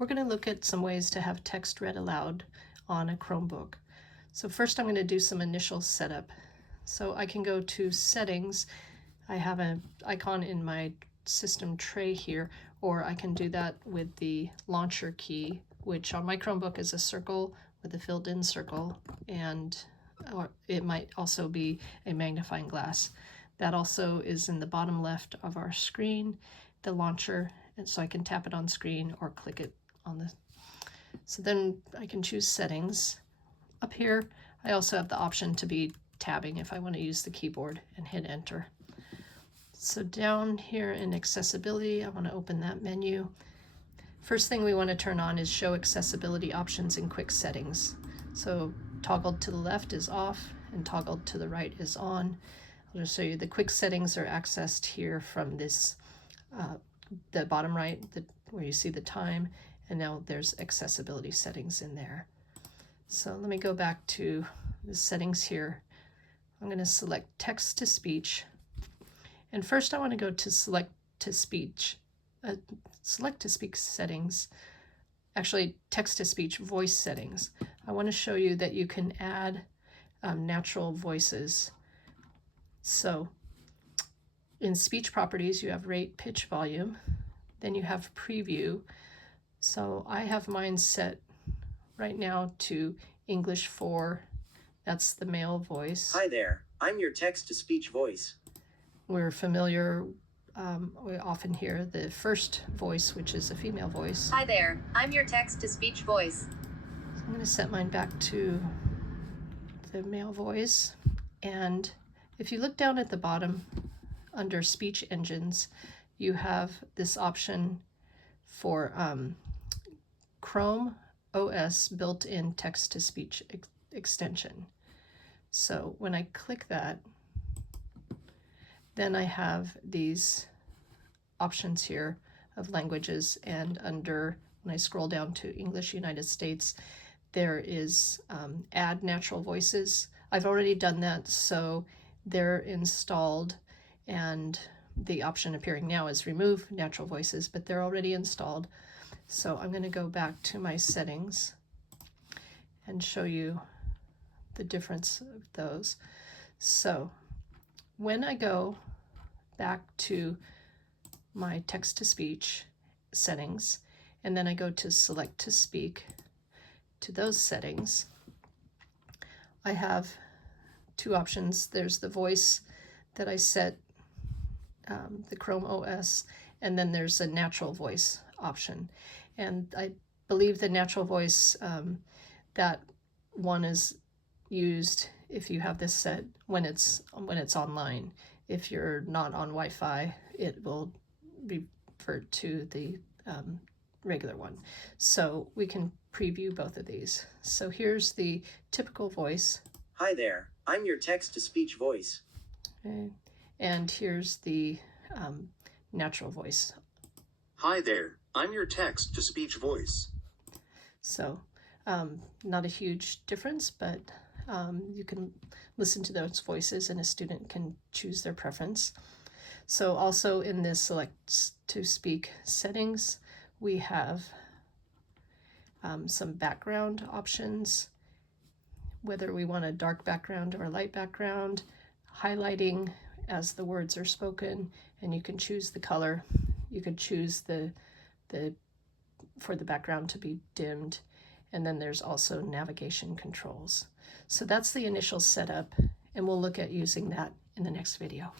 we're going to look at some ways to have text read aloud on a Chromebook. So first I'm going to do some initial setup. So I can go to Settings. I have an icon in my system tray here, or I can do that with the launcher key, which on my Chromebook is a circle with a filled-in circle, and or it might also be a magnifying glass. That also is in the bottom left of our screen, the launcher, and so I can tap it on screen or click it on the. So then I can choose Settings. Up here, I also have the option to be tabbing if I want to use the keyboard, and hit Enter. So down here in Accessibility, I want to open that menu. First thing we want to turn on is Show Accessibility Options in Quick Settings. So toggled to the left is off and toggled to the right is on. I'll just show you the quick settings are accessed here from this, the bottom right, where you see the time, and now there's accessibility settings in there. So let me go back to the settings here. I'm going to select Text to Speech. And first I want to go to Select to Speak settings. Actually, Text to Speech voice settings. I want to show you that you can add natural voices. So in speech properties, you have rate, pitch, volume. Then you have preview. So I have mine set right now to English 4. That's the male voice. Hi there, I'm your text-to-speech voice. We're familiar, we often hear the first voice, which is a female voice. Hi there, I'm your text-to-speech voice. So I'm going to set mine back to the male voice. And if you look down at the bottom under speech engines, you have this option for Chrome OS built-in text-to-speech extension. So when I click that, then I have these options here of languages, and under, when I scroll down to English United States, there is add natural voices. I've already done that, so they're installed, and the option appearing now is remove natural voices, but they're already installed. So I'm going to go back to my settings and show you the difference of those. So when I go back to my text-to-speech settings, and then I go to Select to Speak, to those settings, I have two options. There's the voice that I set, the Chrome OS, and then there's a natural voice option. And I believe the natural voice, that one is used if you have this set when it's online. If you're not on Wi-Fi, it will revert to the regular one. So we can preview both of these. So here's the typical voice. Hi there, I'm your text-to-speech voice. Okay. And here's the natural voice. Hi there, I'm your text-to-speech voice. So not a huge difference, but you can listen to those voices and a student can choose their preference. So also in this Select to Speak settings, we have some background options, whether we want a dark background or a light background, highlighting as the words are spoken, and you can choose the color. You could choose for the background to be dimmed, and then there's also navigation controls. So that's the initial setup, and we'll look at using that in the next video.